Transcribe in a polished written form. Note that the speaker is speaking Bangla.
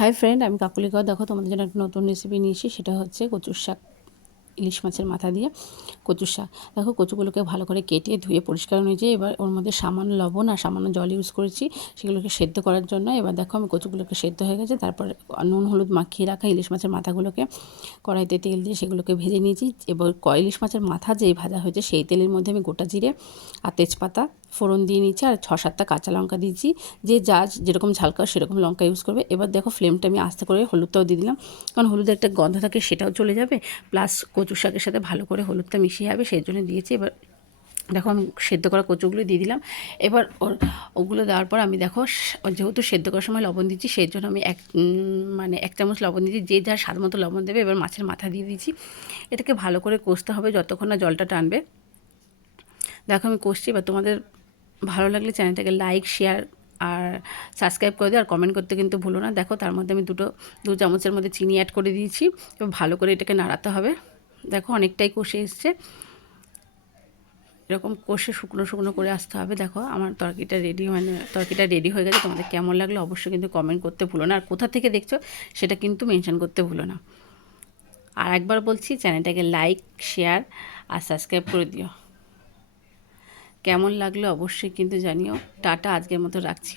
হাই ফ্রেন্ড, আমি কাকুলি কর। দেখো তোমাদের জন্য একটা নতুন রেসিপি নিয়েছি, সেটা হচ্ছে কচুর শাক, ইলিশ মাছের মাথা দিয়ে কচুর শাক। দেখো কচুগুলোকে ভালো করে কেটে ধুয়ে পরিষ্কার নিয়েছি। এবার ওর মধ্যে সামান্য লবণ আর সামান্য জল ইউজ করেছি সেগুলোকে সেদ্ধ করার জন্য। এবার দেখো আমি কচুগুলোকে সেদ্ধ হয়ে গেছে, তারপর নুন হলুদ মাখিয়ে রাখা ইলিশ মাছের মাথাগুলোকে কড়াইতে তেল দিয়ে সেগুলোকে ভেজে নিয়েছি। এবার ইলিশ মাছের মাথা যেই ভাজা হয়েছে সেই তেলের মধ্যে আমি গোটা জিরে আর তেজপাতা ফোড়ন দিয়ে নিচ্ছি, আর 6-7টা কাঁচা লঙ্কা দিয়েছি। যে যেরকম ঝাল খাও সেরকম লঙ্কা ইউজ করবে। এবার দেখো ফ্লেমটা আমি আস্তে করে হলুদটাও দিয়ে দিলাম, কারণ হলুদের একটা গন্ধ থাকে সেটাও চলে যাবে, প্লাস কচু শাকের সাথে ভালো করে হলুদটা মিশিয়ে যাবে, সেই জন্য দিয়েছি। এবার দেখো আমি সেদ্ধ করা কচুগুলো দিয়ে দিলাম। এবার ওগুলো দেওয়ার পর আমি দেখো যেহেতু সেদ্ধ করার সময় লবণ দিচ্ছি, সেই জন্য আমি এক চামচ লবণ দিচ্ছি, যে যার স্বাদ মতো লবণ দেবে। এবার মাছের মাথা দিয়ে দিয়েছি। এটাকে ভালো করে কষতে হবে যতক্ষণ না জলটা টানবে। দেখো আমি কষছি। এবার তোমাদের ভালো লাগলে চ্যানেলটাকে লাইক, শেয়ার আর সাবস্ক্রাইব করে দিও, আর কমেন্ট করতে কিন্তু ভুলো না। দেখো তার মধ্যে আমি দু চামচের মধ্যে চিনি অ্যাড করে দিয়েছি। এবার ভালো করে এটাকে নাড়াতে হবে। দেখো অনেকটাই কষে এসছে, এরকম কষে শুকনো শুকনো করে আসতে হবে। দেখো আমার তরকারিটা রেডি হয়ে গেছে। তোমাদের কেমন লাগলো অবশ্যই কিন্তু কমেন্ট করতে ভুলো না, আর কোথা থেকে দেখছো সেটা কিন্তু মেনশন করতে ভুলো না। আর একবার বলছি, চ্যানেলটাকে লাইক, শেয়ার আর সাবস্ক্রাইব করে দিও। কেমন লাগলো অবশ্যই কিন্তু জানিও। টাটা, আজকের মতো রাখছি।